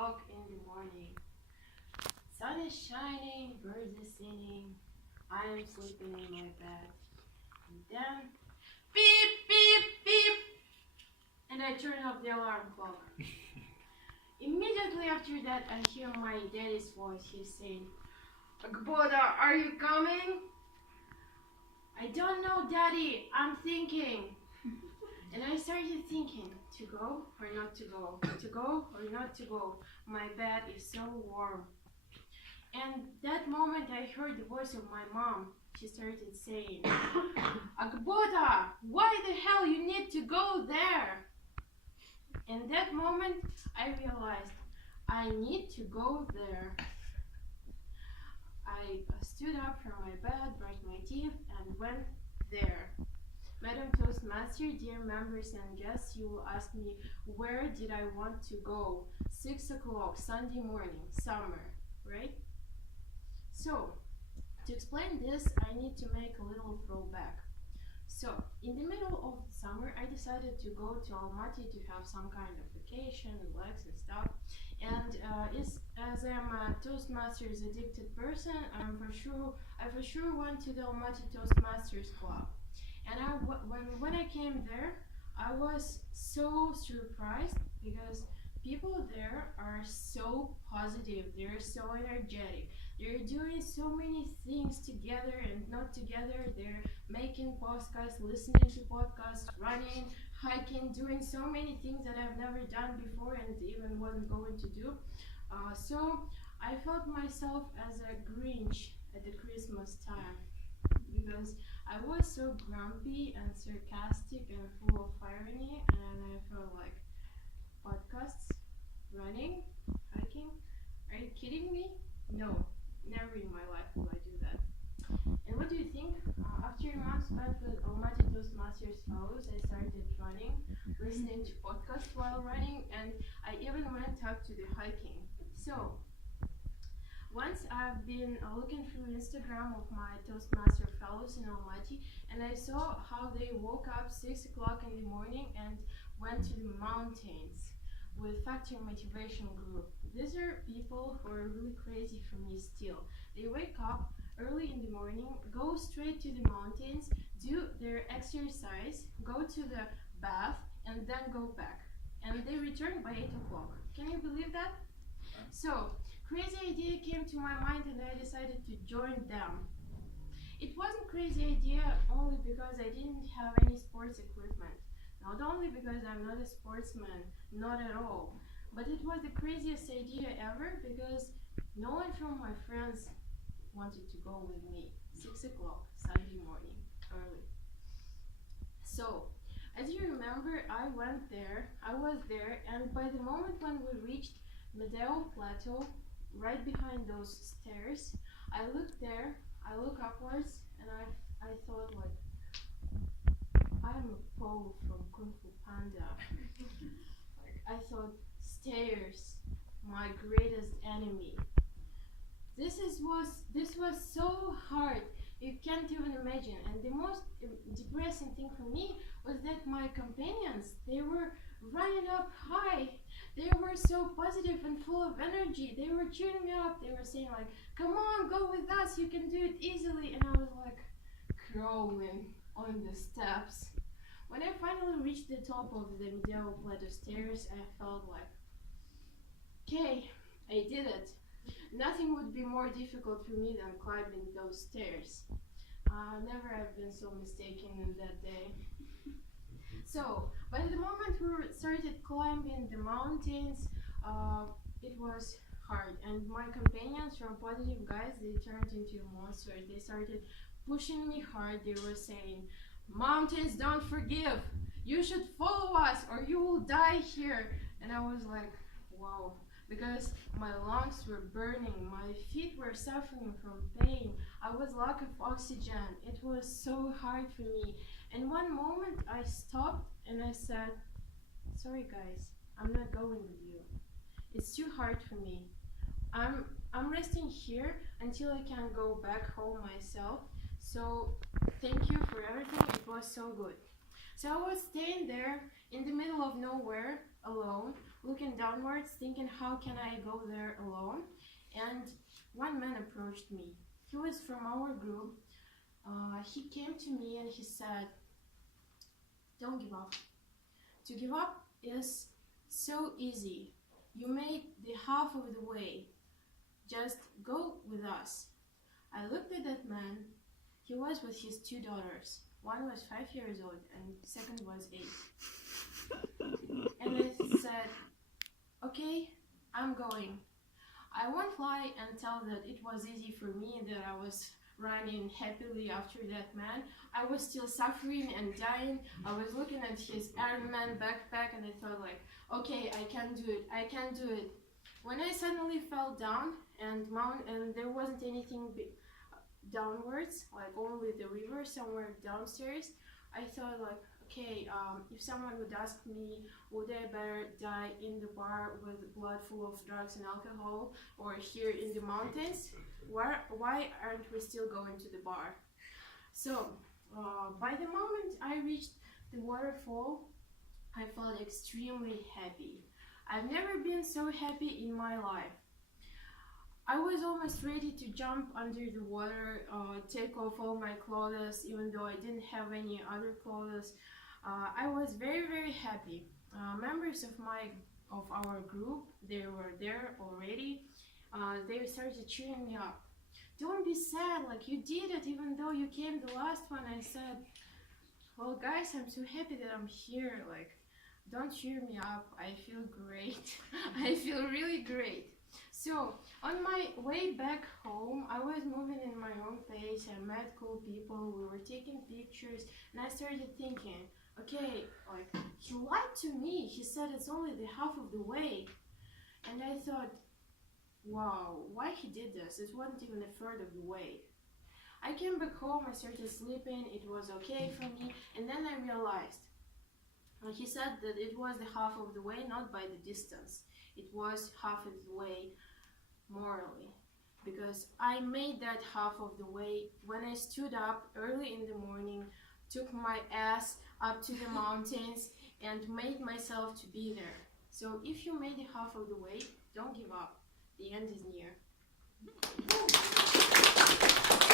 o'clock in the morning. Sun is shining, birds are singing. I am sleeping in my bed. And then, beep, beep, beep. And I turn off the alarm clock. Immediately after that, I hear my daddy's voice. He's saying, Akbota, are you coming? I don't know, Daddy. I'm thinking. And I started thinking, to go or not to go? To go or not to go? My bed is so warm. And that moment I heard the voice of my mom. She started saying, Akbota, why the hell you need to go there? In that moment I realized I need to go there. I stood up from my bed, brushed my teeth, and went there. Madam Toastmaster, dear members and guests, you will ask me, where did I want to go? 6 o'clock, Sunday morning, summer, right? So, to explain this, I need to make a little throwback. So, in the middle of summer, I decided to go to Almaty to have some kind of vacation, relax and stuff. And as I'm a Toastmasters addicted person, I for sure went to the Almaty Toastmasters Club. And when I came there, I was so surprised because people there are so positive, they're so energetic, they're doing so many things together and not together. They're making podcasts, listening to podcasts, running, hiking, doing so many things that I've never done before and even wasn't going to do. So I felt myself as a Grinch at the Christmas time because I was so grumpy and sarcastic and full of irony, and I felt like, podcasts, running, hiking, are you kidding me? No, never in my life will I do that. And what do you think? After a month spent with Almaty Toastmasters fellows, I started running, listening to podcasts while running, and I even went up to the hiking. So, once I've been looking through Instagram of my Toastmaster fellows in Almaty, and I saw how they woke up 6 o'clock in the morning and went to the mountains with Factory Motivation Group. These are people who are really crazy for me still. They wake up early in the morning, go straight to the mountains, do their exercise, go to the bath, and then go back. And they return by 8 o'clock. Can you believe that? So, crazy idea came to my mind and I decided to join them. It wasn't crazy idea only because I didn't have any sports equipment. Not only because I'm not a sportsman, not at all, but it was the craziest idea ever because no one from my friends wanted to go with me. 6 o'clock, Sunday morning, early. So, as you remember, I was there, and by the moment when we reached Medeo Plateau, right behind those stairs, I looked there, I looked upwards, and I thought like, I'm a Po from Kung Fu Panda. I thought, stairs, my greatest enemy. This was so hard, you can't even imagine. And the most depressing thing for me was that my companions, they were running up high. They were so positive and full of energy. They were cheering me up. They were saying like, come on, go with us, you can do it easily. And I was like crawling on the steps. When I finally reached the top of the Medeo Plateau stairs, I felt like, okay, I did it. Nothing would be more difficult for me than climbing those stairs. Never have been so mistaken in that day. So, by the moment we started climbing the mountains, it was hard. And my companions from positive guys, they turned into monsters. They started pushing me hard. They were saying, mountains don't forgive. You should follow us or you will die here. And I was like, wow. Because my lungs were burning, my feet were suffering from pain, I was lack of oxygen, it was so hard for me. And one moment I stopped and I said, sorry guys, I'm not going with you. It's too hard for me. I'm resting here until I can go back home myself. So thank you for everything, it was so good. So I was staying there in the middle of nowhere alone, looking downwards, thinking, how can I go there alone? And one man approached me. He was from our group. He came to me and he said, don't give up. To give up is so easy. You made the half of the way. Just go with us. I looked at that man. He was with his 2 daughters. One was 5 years old and second was 8. And I said, okay, I'm going. I won't lie and tell that it was easy for me, that I was running happily after that man. I was still suffering and dying. I was looking at his Iron Man backpack and I thought like, okay, I can do it, I can do it. When I suddenly fell down and there wasn't anything downwards, like only the river somewhere downstairs, I thought like, okay, if someone would ask me, would I better die in the bar with blood full of drugs and alcohol, or here in the mountains? Why aren't we still going to the bar? So, by the moment I reached the waterfall, I felt extremely happy. I've never been so happy in my life. I was almost ready to jump under the water, take off all my clothes, even though I didn't have any other clothes. I was very, very happy. Members of our group, they were there already. They started cheering me up. Don't be sad, like you did it, even though you came the last one. I said, well guys, I'm so happy that I'm here, like don't cheer me up, I feel great. I feel really great. So on my way back home, I was moving in my own pace. I met cool people, we were taking pictures, and I started thinking, okay, like he lied to me, he said it's only the half of the way. And I thought, wow, why he did this? It wasn't even a third of the way. I came back home, I started sleeping, it was okay for me, and then I realized, he said that it was the half of the way, not by the distance. It was half of the way morally, because I made that half of the way when I stood up early in the morning, took my ass up to the mountains and made myself to be there. So if you made the half of the way, don't give up. The end is near.